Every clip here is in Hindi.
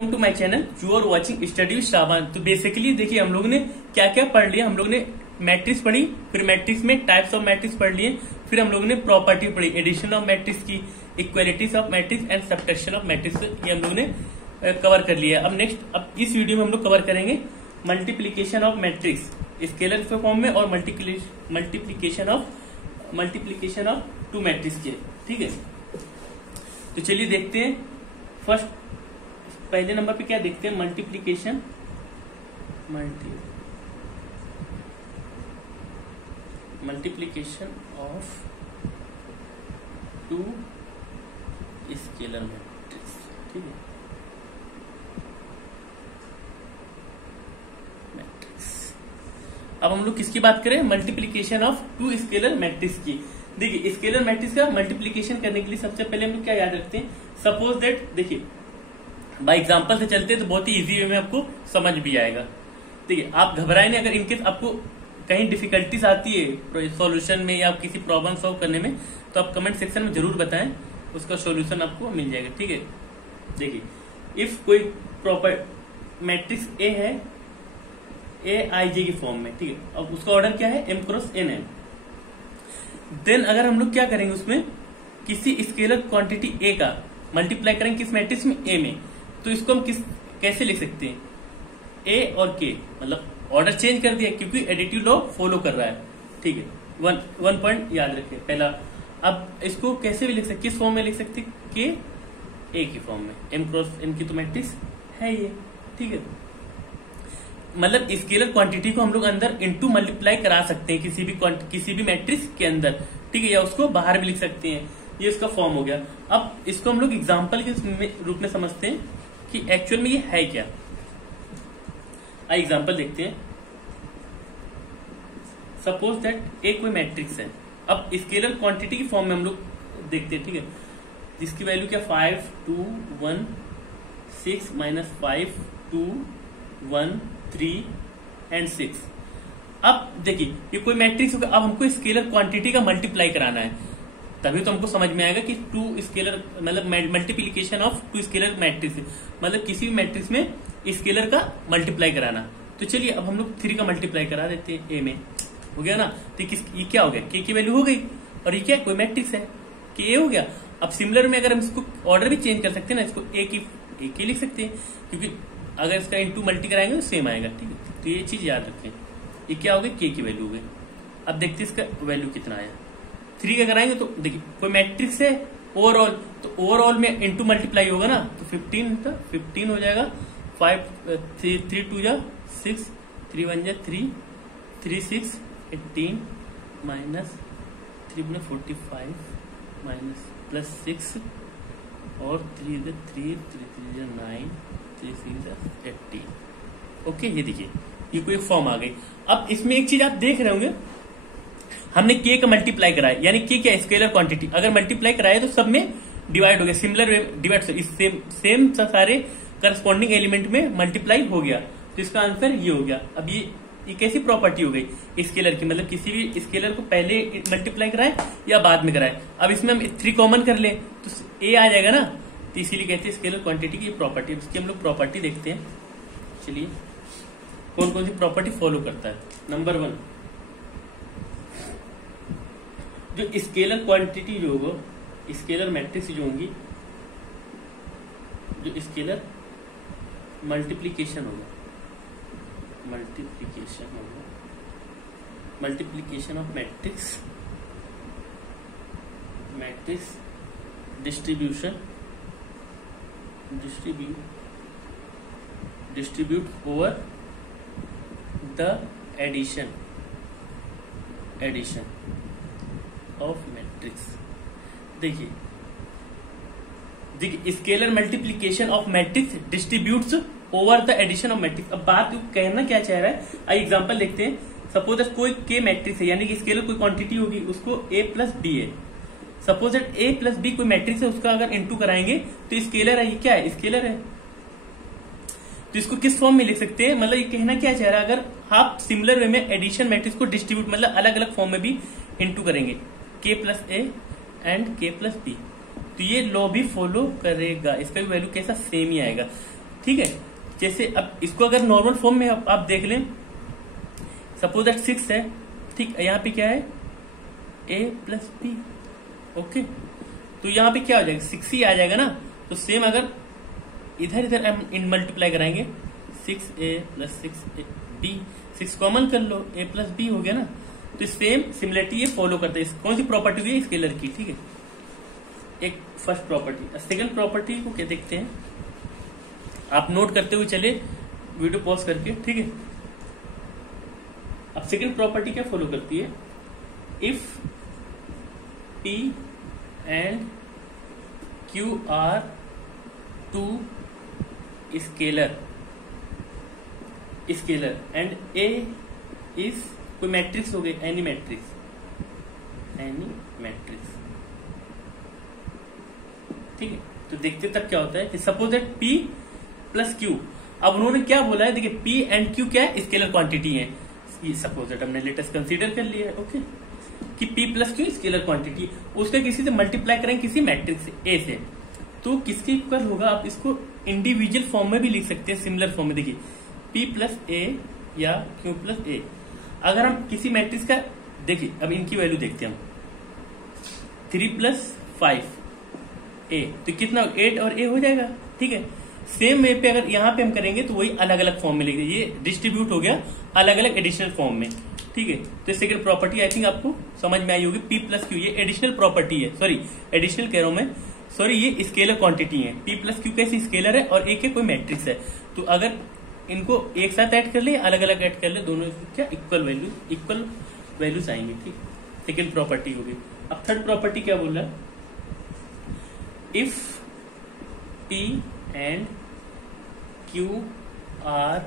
To my channel you are watching study with Shravan. तो बेसिकली देखिए हम लोग ने क्या क्या पढ़ लिया। हम लोग ने मैट्रिक्स पढ़ी, फिर मैट्रिक्स में टाइप्स ऑफ मैट्रिक्स पढ़ लिए, फिर हम लोग ने प्रॉपर्टी पढ़ी, एडिशन ऑफ मैट्रिक्स की, equalities of matrix and subtraction of matrix, ये हम लोग ने कवर कर लिया। अब इस वीडियो में हम लोग कवर करेंगे multiplication of matrix scalar form में और मल्टीप्लीकेशन ऑफ टू मैट्रिक्स के। ठीक है, तो चलिए देखते हैं। फर्स्ट पहले नंबर पे क्या देखते हैं, multiplication of two scalar matrix. ठीक है, मैट्रिक्स। अब हम लोग किसकी बात करें, multiplication of two scalar matrix की। देखिए स्केलर मैट्रिक्स का मल्टीप्लीकेशन करने के लिए सबसे पहले हम लोग क्या याद रखते हैं, सपोज दैट, देखिए बाय एग्जांपल से चलते हैं तो बहुत ही इजी वे में आपको समझ भी आएगा। देखिए आप घबराए नहीं, अगर इनकेस आपको कहीं डिफिकल्टीज आती है सॉल्यूशन में या किसी प्रॉब्लम सॉल्व करने में तो आप कमेंट सेक्शन में जरूर बताएं, उसका सॉल्यूशन आपको मिल जाएगा। ठीक है, देखिए इफ कोई प्रॉपर मैट्रिक्स ए है, ए आई जे की फॉर्म में, ठीक है, अब उसका ऑर्डर क्या है, एम क्रॉस एन है। देन अगर हम लोग क्या करेंगे, उसमें किसी स्केलर क्वांटिटी ए का मल्टीप्लाई करेंगे किस मैट्रिक्स में, ए में, तो इसको हम कैसे लिख सकते हैं, ए और के, मतलब ऑर्डर चेंज कर दिया क्योंकि एडिटिव लॉ फॉलो कर रहा है। ठीक है, वन पॉइंट याद रखें पहला। अब इसको कैसे भी लिख सकते, किस फॉर्म में लिख सकते, के ए की फॉर्म में, एम क्रॉस एन की तो मैट्रिक्स है ये। ठीक है, मतलब स्केलर क्वांटिटी को हम लोग अंदर इनटू मल्टीप्लाई करा सकते हैं किसी भी मैट्रिक्स के अंदर। ठीक है, या उसको बाहर भी लिख सकते हैं, ये इसका फॉर्म हो गया। अब इसको हम लोग एग्जाम्पल के रूप में समझते हैं कि एक्चुअल में ये है क्या। आइए एग्जाम्पल देखते हैं। सपोज दैट एक कोई मैट्रिक्स है, अब स्केलर क्वांटिटी की फॉर्म में हम लोग देखते हैं। ठीक है, जिसकी वैल्यू क्या, 5 2 1 6 -5 2 1 3 एंड 6। अब देखिए ये कोई मैट्रिक्स होगा, अब हमको स्केलर क्वांटिटी का मल्टीप्लाई कराना है, तभी तो हमको समझ में आएगा कि टू स्केलर मतलब multiplication of two scalar matrix, मतलब किसी भी मैट्रिक्स में स्केलर का मल्टीप्लाई कराना। तो चलिए अब हम लोग 3 का मल्टीप्लाई करा देते हैं, ए में हो गया ना। तो ये क्या हो गया, के की वैल्यू हो गई, और ये क्या कोई मैट्रिक्स है कि ए हो गया। अब सिमिलर में अगर हम इसको ऑर्डर भी चेंज कर सकते हैं ना, इसको ए की लिख सकते हैं, क्योंकि अगर इसका इंटू मल्टी कराएंगे तो सेम आएगा। ठीक है, तो ये चीज याद रखें, ये क्या हो गई, के की वैल्यू हो गई। अब देखते हैं इसका वैल्यू कितना आया। 3 का कराएंगे तो देखिए कोई मैट्रिक्स है ओवरऑल, तो ओवरऑल में इंटू मल्टीप्लाई होगा ना, तो 15 हो जाएगा। 3 2 जा 6, 3 1 जा 3, 3 6 18 माइनस 3 45 माइनस प्लस 6 और 3 3 3 9 3 6 18। ओके, ये देखिए ये कोई फॉर्म आ गई। अब इसमें एक चीज आप देख रहे होंगे, हमने के का मल्टीप्लाई कराया, यानी के क्या स्केलर क्वांटिटी अगर मल्टीप्लाई कराया तो सब में डिवाइड हो गया, सिमिलर डिवाइड, सेम सारे करस्पॉन्डिंग एलिमेंट में मल्टीप्लाई हो गया, तो इसका आंसर ये हो गया। अब ये कैसी प्रॉपर्टी हो गई स्केलर की, मतलब किसी भी स्केलर को पहले मल्टीप्लाई कराए या बाद में कराए। अब इसमें हम 3 कॉमन कर ले तो ए आ जाएगा ना, तो इसीलिए कहते हैं स्केलर क्वांटिटी की प्रॉपर्टी। इसकी हम लोग प्रॉपर्टी देखते हैं। चलिए कौन कौन सी प्रॉपर्टी फॉलो करता है। नंबर 1, जो स्केलर क्वांटिटी जो होगा, स्केलर मैट्रिक्स जो होंगी, जो स्केलर मल्टीप्लीकेशन होगा, multiplication of matrix distribute over the addition of matrix. देखिए scalar multiplication of matrix distributes over the addition of matrix. अब बात कहना क्या चाह रहा है, आइए एग्जांपल देखते हैं। सपोज कोई के मैट्रिक्स है, यानी कि स्केलर कोई क्वांटिटी होगी, उसको ए प्लस बी है। Suppose that A plus B कोई मैट्रिक्स है, उसका अगर इंटू कराएंगे तो स्केलर है, ये क्या है, स्केलर है। तो इसको किस फॉर्म में लिख सकते हैं, मतलब ये कहना क्या चाह रहा है, अगर आप सिमिलर वे में एडिशन मैट्रिक्स को डिस्ट्रीब्यूट मतलब अलग अलग फॉर्म में भी इंटू करेंगे, के प्लस ए एंड के प्लस बी, तो ये लॉ भी फॉलो करेगा, इसका भी वैल्यू कैसा सेम ही आएगा। ठीक है। जैसे अब इसको अगर नॉर्मल फॉर्म में आप देख लें, सपोज दैट 6 है, ठीक, यहाँ पे क्या है a प्लस बी, ओके। तो यहाँ पे क्या हो जाएगा 6 ही आ जाएगा ना। तो सेम अगर इधर हम इन मल्टीप्लाई कराएंगे 6a प्लस 6b, 6 कॉमन कर लो, a प्लस बी हो गया ना। तो सेम सिमिलरिटी ये फॉलो करता है। कौन सी प्रॉपर्टी हुई है स्केलर की, ठीक है, एक फर्स्ट प्रॉपर्टी। सेकंड प्रॉपर्टी को क्या देखते हैं, आप नोट करते हुए चले वीडियो पॉज करके, ठीक है। अब सेकंड प्रॉपर्टी क्या फॉलो करती है, if P and Q are two scalar and A is कोई मैट्रिक्स हो गई, एनी मैट्रिक्स, ठीक है। तो देखते तब क्या होता है कि suppose that P plus Q, अब उन्होंने क्या बोला है, देखिए P एंड Q क्या है, स्केलर क्वांटिटी है। सपोज दैट हमने लेटेस्ट कंसीडर कर लिया है, ओके, कि P plus Q scalar quantity, उसका किसी से मल्टीप्लाई करेंगे किसी मैट्रिक्स A से, तो किसके इक्वल होगा, आप इसको इंडिविजुअल फॉर्म में भी लिख सकते हैं, सिमिलर फॉर्म में। देखिए P प्लस A या Q प्लस A, अगर हम किसी मैट्रिक्स का, देखिए अब इनकी वैल्यू देखते हैं हम, 3 प्लस 5A, तो कितना 8 और A हो जाएगा, ठीक है। सेम वे पे अगर यहाँ पे हम करेंगे तो वही अलग अलग फॉर्म में लिख देंगे, ये डिस्ट्रीब्यूट हो गया अलग अलग एडिशनल फॉर्म में, ठीक है। तो सेकंड प्रॉपर्टी आई थिंक आपको समझ में आई होगी, P प्लस Q, ये एडिशनल प्रॉपर्टी है, सॉरी एडिशनल कह रहा हूं मैं, सॉरी ये स्केलर क्वांटिटी है। P प्लस Q कैसी स्केलर है और A के कोई मैट्रिक्स है, तो अगर इनको एक साथ ऐड कर ले, अलग अलग ऐड कर ले, दोनों क्या इक्वल वैल्यूज आएंगे, ठीक। सेकेंड प्रॉपर्टी होगी। अब थर्ड प्रॉपर्टी क्या बोल रहा है, if P and Q are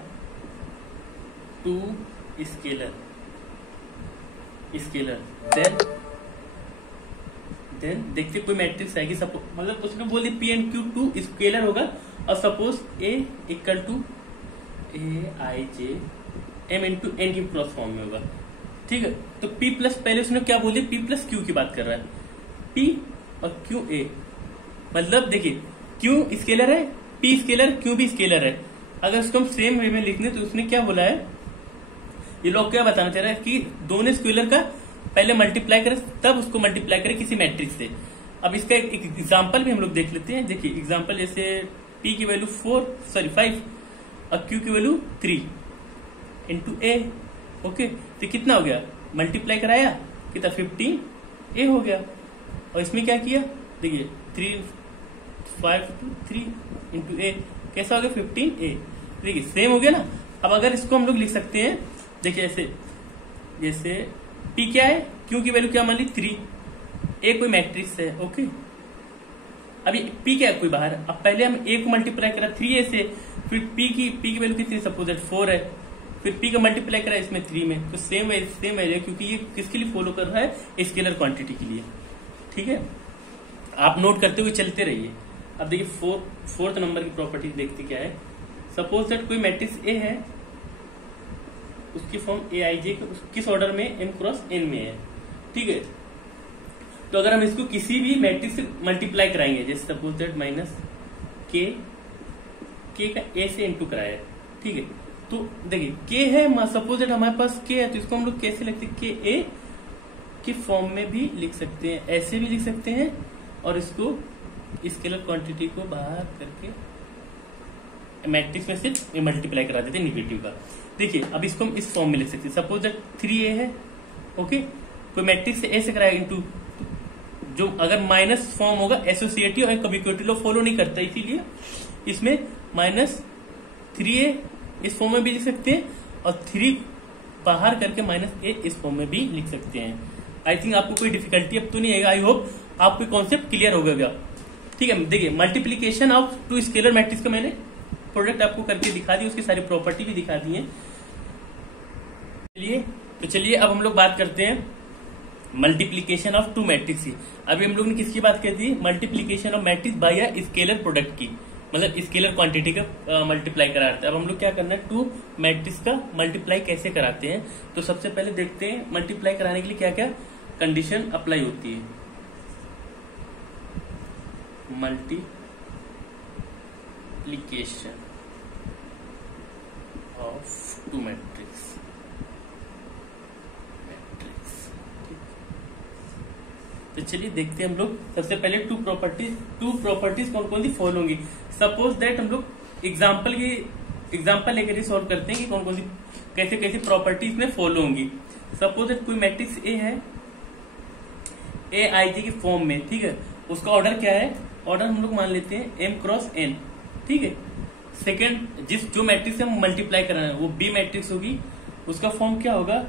two scalar then देखते कोई मैट्रिक्स आएगी, सपोज मतलब उसने बोल दिया P and Q two scalar होगा, और suppose A equal to AIJ M into N की क्रॉस फॉर्म में होगा, ठीक है। तो P प्लस, पहले उसने क्या बोल दिया, P प्लस Q की बात कर रहा है, P और Q A, मतलब देखिए Q स्केलर है, P स्केलर, Q भी स्केलर है। अगर उसको हम सेम वे में लिखने, तो उसने क्या बोला है, ये लोग क्या बताना चाह रहा है कि दोनों स्केलर का पहले मल्टीप्लाई करें, तब उसको मल्टीप्लाई करें किसी मैट्रिक्स से। अब इसका एक एग्जांपल भी हम लोग देख लेते हैं। देखिए एग्जांपल, जैसे P की वैल्यू 5 और Q की वैल्यू 3 इंटू A, ओके। तो कितना हो गया, मल्टीप्लाई कराया कितना 15A हो गया, और इसमें क्या किया, देखिए 3 इंटू A कैसा हो गया 15A, देखिए सेम हो गया ना। अब अगर इसको हम लोग लिख सकते हैं, देखिए जैसे P क्या है, Q की वैल्यू क्या मान ली 3, A कोई मैट्रिक्स है, ओके। अभी P क्या है, कोई बाहर, अब पहले हम A को मल्टीप्लाई करा 3A से, फिर P की वैल्यू कितनी, सपोज 4 है, फिर P का मल्टीप्लाई करा इसमें 3 में, तो सेम है, क्योंकि ये किसके लिए फॉलो कर रहा है, स्केलर क्वांटिटी के लिए, ठीक है। आप नोट करते हुए चलते रहिए। अब देखिए फोर्थ नंबर की प्रॉपर्टी देखते क्या है, सपोज दैट कोई मैट्रिक्स A है, उसकी फॉर्म AIJ किस ऑर्डर में, M क्रॉस N में है, ठीक है। तो अगर हम इसको किसी भी मैट्रिक्स से मल्टीप्लाई कराएंगे, जैसे सपोज दैट माइनस K का A से इंटू कराया, ठीक है। तो देखिए K है, सपोज दैट हमारे पास K है, तो इसको हम लोग कैसे लिखते हैं, KA की फॉर्म में भी लिख सकते हैं, ऐसे भी लिख सकते हैं, और इसको स्केलर क्वांटिटी को बाहर करके मैट्रिक्स में सिर्फ मल्टीप्लाई करा देते हैं निगेटिव का। देखिए अब इसको हम इस फॉर्म में लिख सकते हैं, सपोज दैट 3A है, ओके, कोई मैट्रिक्स से A से कराया इंटू, जो अगर माइनस फॉर्म होगा एसोसिएटिव और कम्युटेटिव लॉ फॉलो नहीं करता, इसीलिए इसमें -3A इस फॉर्म में भी लिख सकते हैं, और 3 बाहर करके -A इस फॉर्म में भी लिख सकते हैं। आई थिंक आपको कोई डिफिकल्टी अब तो नहीं आएगा, आई होप आपको कॉन्सेप्ट क्लियर हो गया, ठीक है। देखिए मल्टीप्लीकेशन ऑफ 2 स्केलर मैट्रिक्स का मैंने प्रोडक्ट आपको करके दिखा दी, उसकी सारी प्रॉपर्टी भी दिखा दी है। चलिए अब हम लोग बात करते हैं मल्टीप्लीकेशन ऑफ 2 मैट्रिक्स की। अभी हम लोग ने किसकी बात की थी, multiplication of matrix bye a scalar product की, मतलब स्केलर क्वांटिटी का मल्टीप्लाई कराते हैं। अब हम लोग क्या करना है, 2 मैट्रिक्स का मल्टीप्लाई कैसे कराते हैं। तो सबसे पहले देखते हैं मल्टीप्लाई कराने के लिए क्या क्या कंडीशन अप्लाई होती है। Multiplication of two matrix. तो चलिए देखते हैं हम लोग सबसे पहले टू प्रॉपर्टीज कौन कौन सी फॉलो होंगी। सपोज दैट हम लोग एग्जाम्पल लेकर सॉल्व करते हैं कि कौन कौन सी कैसे कैसे प्रॉपर्टीज में फॉलो होंगी। सपोज दैट कोई मैट्रिक्स ए है, ए आई जी के फॉर्म में, ठीक है। उसका ऑर्डर क्या है, ऑर्डर हम लोग मान लेते हैं m क्रॉस n, ठीक है। सेकेंड जो मैट्रिक्स से हम मल्टीप्लाई कराना है वो बी मैट्रिक्स होगी, उसका फॉर्म क्या होगा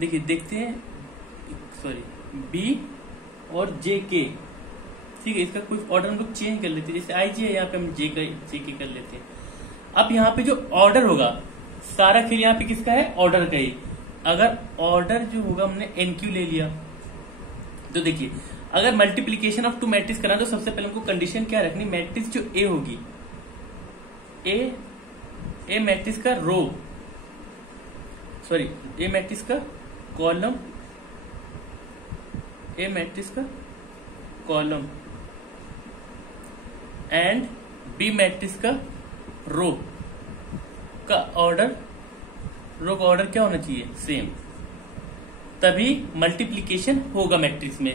देखिए देखते हैं, सॉरी बी और जे के, ठीक है। इसका कोई ऑर्डर हम लोग चेंज कर लेते हैं, जैसे आई जी है यहाँ पे हम जे के कर लेते हैं। अब यहाँ पे जो ऑर्डर होगा सारा खेल यहाँ पे किसका है, ऑर्डर का ही। अगर ऑर्डर जो होगा हमने एन क्यू ले लिया तो देखिए अगर मल्टीप्लीकेशन ऑफ टू मैट्रिक्स कराना तो सबसे पहले हमको कंडीशन क्या रखनी, मैट्रिक्स जो ए होगी, ए मैट्रिक्स का रो, सॉरी ए मैट्रिक्स का कॉलम, ए मैट्रिक्स का कॉलम एंड बी मैट्रिक्स का रो का ऑर्डर, रो का ऑर्डर क्या होना चाहिए, सेम, तभी मल्टीप्लीकेशन होगा मैट्रिक्स में।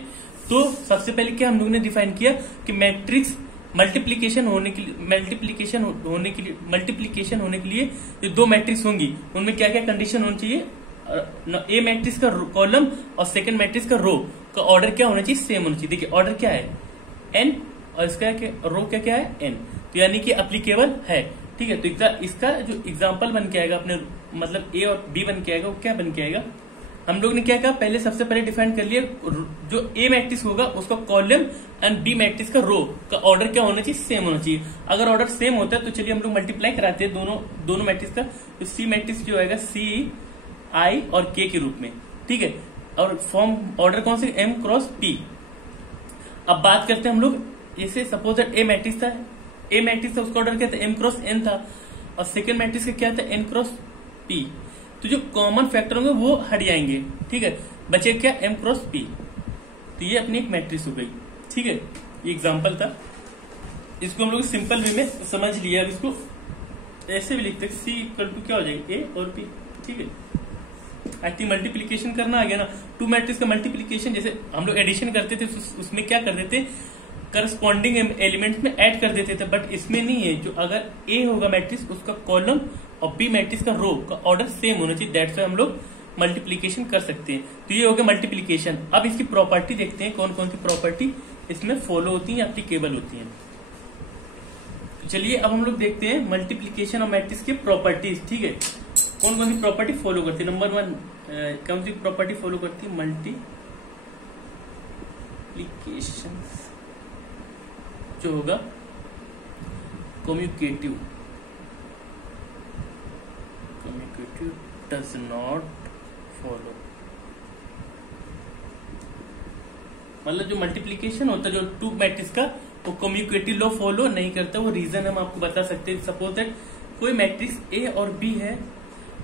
तो सबसे पहले क्या हम लोगों ने डिफाइन किया कि मैट्रिक्स मल्टीप्लीकेशन होने के लिए जो दो मैट्रिक्स होंगी उनमें क्या क्या कंडीशन होनी चाहिए, ए मैट्रिक्स का कॉलम और सेकंड मैट्रिक्स का रो का ऑर्डर क्या होना चाहिए, सेम होना चाहिए। देखिए ऑर्डर क्या है एन और इसका रो क्या है एन, तो यानी कि अप्लीकेबल है, ठीक है। तो इसका जो एग्जाम्पल बन के आएगा अपने, मतलब ए और बी बन के आएगा, वो क्या बन के आएगा, हम लोग ने क्या कहा पहले सबसे पहले डिफाइन कर लिया जो ए मैट्रिक्स होगा उसका कॉलम एंड बी मैट्रिक्स का रो का ऑर्डर क्या होना चाहिए, सेम होना चाहिए। अगर ऑर्डर सेम होता है तो चलिए हम लोग मल्टीप्लाई कराते हैं दोनों मैट्रिक्स का, तो सी मैट्रिक्स जो आएगा सी आई और के के रूप में, ठीक है। और फॉर्म ऑर्डर कौन से, एम क्रॉस पी। अब बात करते हैं हम लोग, जैसे सपोज ए मैट्रिक्स था उसका ऑर्डर क्या था, एम क्रॉस एन था, और सेकेंड मैट्रिक्स का क्या था, एन क्रॉस पी। तो जो कॉमन फैक्टर होंगे वो हट जाएंगे, ठीक है, बचे क्या, एम क्रॉस पी। तो ये अपनी एक मैट्रिक्स हो गई, ठीक है। ये एग्जांपल था, इसको हम लोग सिंपल वे में समझ लिया। अब इसको ऐसे भी लिखते हैं, सी इक्वल टू क्या हो जाएगी, ए और पी, ठीक है। आई थिंक मल्टीप्लीकेशन करना आ गया ना, टू मैट्रिक्स का मल्टीप्लीकेशन जैसे हम लोग एडिशन करते थे उसमें क्या कर देते, करस्पॉन्डिंग एलिमेंट्स में ऐड कर देते थे, बट इसमें नहीं है। जो अगर ए होगा मैट्रिक्स उसका कॉलम और बी मैट्रिक्स का रो का ऑर्डर सेम होना चाहिए, दैट्स व्हाई हम लोग मल्टीप्लीकेशन कर सकते हैं। तो ये हो गया मल्टीप्लीकेशन। अब इसकी प्रॉपर्टी देखते हैं कौन कौन सी प्रॉपर्टी इसमें फॉलो होती है या एप्लीकेबल होती है। तो चलिए अब हम लोग देखते हैं मल्टीप्लीकेशन और मैट्रिक्स की प्रॉपर्टीज, ठीक है। कौन कौन सी प्रॉपर्टी फॉलो करती है। नंबर 1 कौन सी प्रॉपर्टी फॉलो करती है, मल्टीप्लीकेशन जो होगा कम्यूटेटिव डज नॉट फॉलो, मतलब जो मल्टीप्लीकेशन होता है जो टू मैट्रिक्स का वो कम्यूटेटिव लॉ फॉलो नहीं करता। वो रीजन हम आपको बता सकते हैं। सपोज दैट कोई मैट्रिक्स ए और बी है,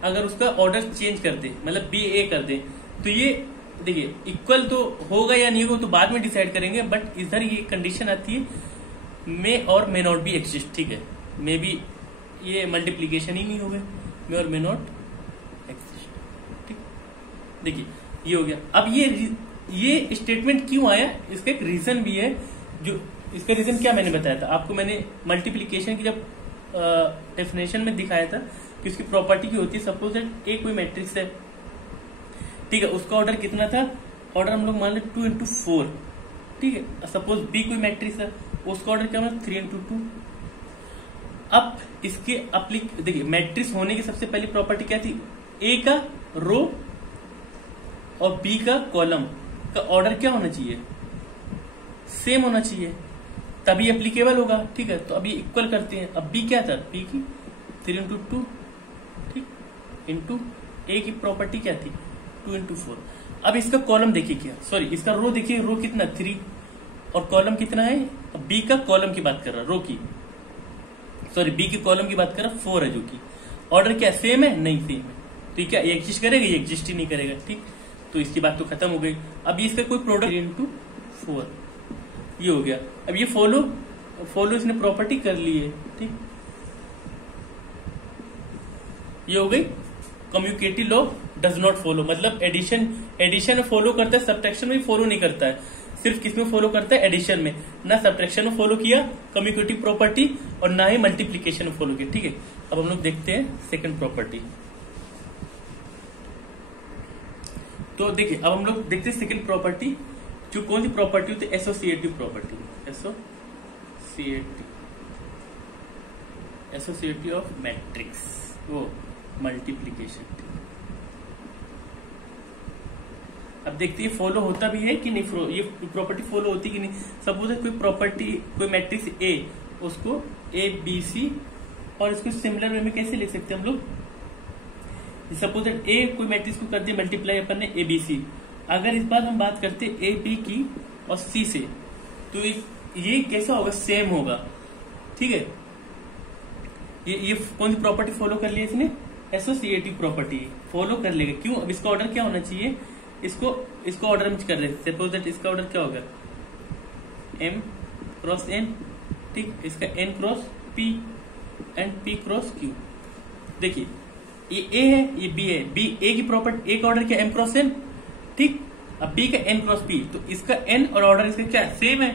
अगर उसका ऑर्डर चेंज कर दे, मतलब बी ए कर दे, तो ये देखिए इक्वल तो होगा या नहीं होगा तो बाद में डिसाइड करेंगे, बट इधर ये कंडीशन आती है मे और मे नॉट बी एक्सिस्ट, ठीक है। मे बी ये मल्टीप्लीकेशन ही नहीं होगा, मे और मे नॉट एक्सिस्ट, ठीक। देखिए ये हो गया। अब ये स्टेटमेंट क्यों आया, इसका एक रीजन भी है। जो इसका रीजन क्या मैंने बताया था आपको, मैंने मल्टीप्लीकेशन की जब डेफिनेशन में दिखाया था कि उसकी प्रॉपर्टी की होती है। सपोज दैट ए कोई मैट्रिक्स है, ठीक है, उसका ऑर्डर कितना था, ऑर्डर हम लोग मान लें 2 into 4, ठीक है। सपोज बी कोई मैट्रिक्स है, उसका ऑर्डर क्या, 3 into 2। अब इसके देखिए मैट्रिक्स होने की सबसे पहली प्रॉपर्टी क्या थी, ए का रो और बी का कॉलम का ऑर्डर क्या होना चाहिए, सेम होना चाहिए, तभी एप्लीकेबल होगा, ठीक है। तो अभी इक्वल करते हैं। अब बी क्या था, बी की 3 into 2, ठीक, इंटू ए की प्रॉपर्टी क्या थी, 2 into 4। अब इसका कॉलम देखिए क्या, सॉरी इसका रो देखिए, रो कितना 3 और कॉलम कितना है, बी का कॉलम की बात कर रहा, रो की, सॉरी बी के कॉलम की बात कर रहा, 4 है, जो की ऑर्डर क्या सेम है, नहीं सेम है, तो क्या ये एग्जिस्ट करेगा, ये एग्जिस्ट ही नहीं करेगा, ठीक। तो इसकी बात तो खत्म हो गई। अब इसका कोई प्रोडक्ट 3 into 4 ये हो गया। अब ये फॉलो इसने प्रॉपर्टी कर ली है, ठीक। ये हो गई commutative law does not follow, मतलब एडिशन में फॉलो करता है, सब्ट्रैक्शन में फॉलो नहीं करता है। सिर्फ किसमें फॉलो करता है? एडिशन में। ना सब्ट्रैक्शन में फॉलो किया कम्युटेटिव प्रॉपर्टी और ना ही मल्टीप्लीकेशन में फॉलो किया। ठीक है, अब हम लोग देखते हैं सेकंड प्रॉपर्टी। तो देखिए अब हम लोग देखते हैं सेकंड प्रॉपर्टी, जो कौन सी प्रॉपर्टी होती है? Associative property. Associative of matrix, वो मल्टीप्लीकेशन। अब देखते हैं फॉलो होता भी है कि नहीं, ये प्रॉपर्टी फॉलो होती कि नहीं। सपोज कोई प्रॉपर्टी, कोई मैट्रिक्स ए, उसको ए बी सी, और इसको सिमिलर वे में कैसे लिख सकते हैं हम लोग? सपोज ए कोई मैट्रिक्स को कर दिया मल्टीप्लाई अपन ने ए बी सी। अगर इस बार हम बात करते हैं ए बी की और सी से, तो ये कैसा होगा? सेम होगा। ठीक है, ये कौन सी प्रॉपर्टी फॉलो कर लिया इसने? एसोसिएटिव प्रॉपर्टी फॉलो कर लेगा। क्यों? अब इसका ऑर्डर क्या होना चाहिए? इसको ऑर्डर में कर रहे हैं। सपोज दैट इसका ऑर्डर क्या होगा? m cross n। ठीक, इसका n cross p and p cross q। देखिए ये a है, ये b है। b a की प्रॉपर्टी, a का ऑर्डर क्या? m cross n। ठीक, अब b का n क्रॉस p, तो इसका n और ऑर्डर इसका क्या सेम है?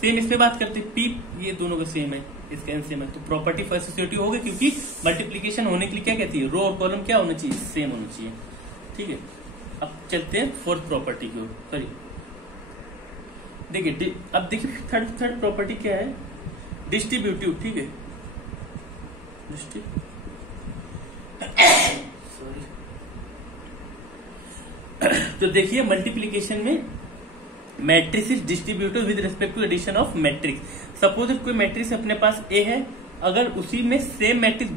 सेम इसमें बात करते हैं, p ये दोनों का सेम है, इसका n सेम है, तो प्रॉपर्टी फॉर एसोसिएटिव हो गई। क्योंकि मल्टीप्लीकेशन होने के लिए क्या कहती है? रो और कॉलम क्या होना चाहिए? सेम होना चाहिए। ठीक है, अब चलते हैं फोर्थ प्रॉपर्टी की ओर। सॉरी, देखिए अब देखिए थर्ड प्रॉपर्टी क्या है? डिस्ट्रीब्यूटिव। ठीक है, सॉरी तो देखिए मल्टीप्लीकेशन में matrix is distributive with respect to addition of matrix. Suppose कोई मैट्रिक्स अपने पास ए है, अगर उसी में same matrix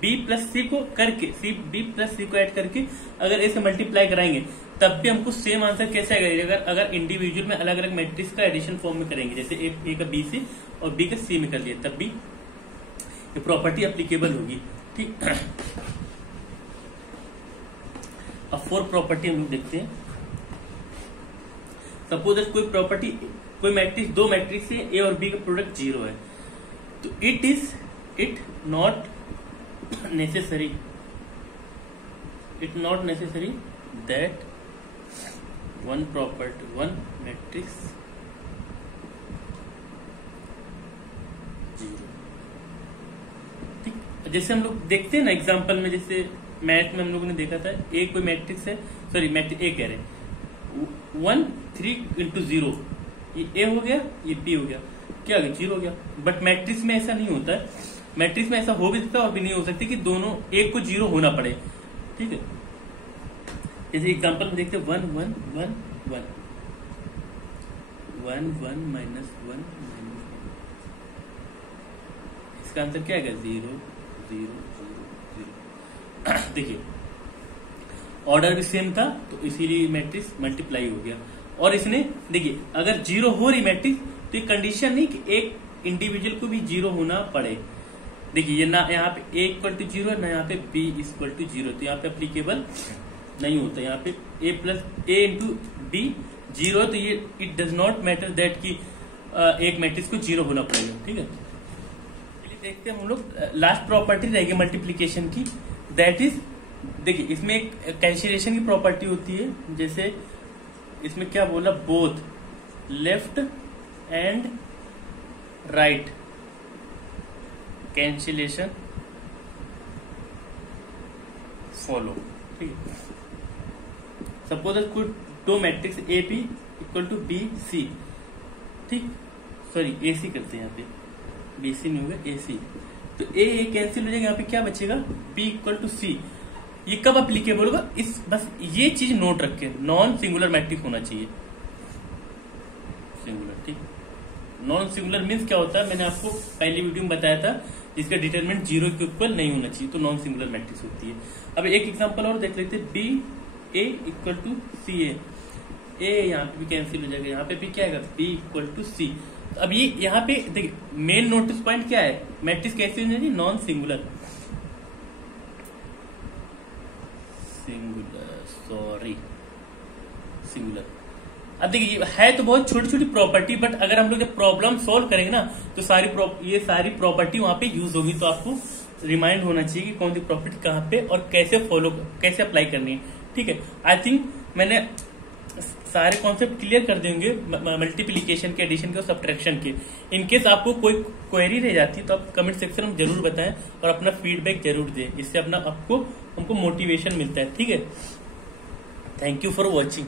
B plus C को करके, बी प्लस सी को ऐड करके अगर ए से मल्टीप्लाई कराएंगे, तब भी हमको सेम आंसर कैसे आएगा? अगर इंडिविजुअल में अलग अलग मैट्रिक्स का एडिशन फॉर्म में करेंगे, जैसे ए का बी से और बी का सी में कर लिया, तब भी ये प्रॉपर्टी एप्लीकेबल होगी। ठीक, अब फोर्थ प्रॉपर्टी हम लोग देखते हैं। सपोज कोई प्रॉपर्टी, कोई मैट्रिक्स, दो मैट्रिक्स है, ए और बी का प्रोडक्ट 0 है, तो it not necessary that one matrix 0। ठीक, जैसे हम लोग देखते हैं ना एग्जांपल में, जैसे मैथ में हम लोगों ने देखा था, ए कोई मैट्रिक्स है, सॉरी मैट्रिक्स ए कह रहे 1 3 into 0, ये ए हो गया, ये बी हो गया, क्या हो गया? 0 हो गया। बट मैट्रिक्स में ऐसा नहीं होता है। मैट्रिक्स में ऐसा हो भी सकता है और भी नहीं हो सकती कि दोनों एक को 0 होना पड़े। ठीक है, जैसे एग्जांपल में देखते 1 1 1 1 1 1 माइनस 1 माइनस 1, इसका आंसर क्या आएगा? 0 0 0 0। देखिए ऑर्डर भी सेम था, तो इसीलिए मैट्रिक्स मल्टीप्लाई हो गया। और इसने देखिए अगर 0 हो रही मैट्रिक्स, तो ये कंडीशन नहीं कि एक इंडिविजुअल को भी 0 होना पड़े। देखिए ये ना यहाँ पे a इक्वल टू 0 ना यहाँ पे b इक्वल टू 0, तो यहाँ पे एप्लीकेबल नहीं होता। यहाँ पे a plus a into B 0, तो ये it does not matter that कि एक मैट्रिक्स को 0 होना पड़ेगा। ठीक है, देखते हैं हम लोग लास्ट प्रॉपर्टी रहेगी मल्टीप्लीकेशन की, दैट इज, देखिए इसमें एक कैंसिलेशन की प्रॉपर्टी होती है। जैसे इसमें क्या बोला? Both left and right cancellation follow. ठीक है, सपोज कोई दो matrix A B equal to B C. ठीक, सॉरी ए सी करते हैं, यहाँ पे बी सी नहीं होगा, ए सी, तो ए कैंसिल हो जाएगा, यहाँ पे क्या बचेगा? बी इक्वल टू सी। ये कब अप्लीकेबल होगा? बस ये चीज नोट रखें, नॉन सिंगुलर मैट्रिक्स होना चाहिए, सिंगुलर। ठीक, नॉन सिंगुलर मीन्स क्या होता है? मैंने आपको पहली वीडियो में बताया था, जिसका डिटरमिनेंट 0 के इक्वल नहीं होना चाहिए, तो नॉन सिंगुलर मैट्रिक्स होती है। अब एक एग्जांपल और देख लेते हैं, बी ए इक्वल टू सी ए यहाँ पे भी कैंसिल हो जाएगा, यहाँ पे भी क्या आएगा? बी इक्वल टू सी। तो अब ये यहाँ पे देखिए मेन नोटिस पॉइंट क्या है? मैट्रिक्स कैसे होनी चाहिए? Non singular, sorry singular. अब देखिए है तो बहुत छोटी छोटी प्रॉपर्टी, बट अगर हम लोग जब प्रॉब्लम सॉल्व करेंगे ना, तो ये सारी प्रॉपर्टी वहां पे यूज होगी, तो आपको रिमाइंड होना चाहिए कि कौन सी प्रॉपर्टी कहाँ पे और कैसे अप्लाई करनी है। ठीक है, आई थिंक मैंने सारे कॉन्सेप्ट क्लियर कर देंगे मल्टीप्लिकेशन के, एडिशन के और सब्ट्रैक्शन के। इनकेस आपको कोई क्वेरी रह जाती है तो आप कमेंट सेक्शन में जरूर बताएं और अपना फीडबैक जरूर दें, जिससे हमको मोटिवेशन मिलता है। ठीक है, थैंक यू फॉर वॉचिंग।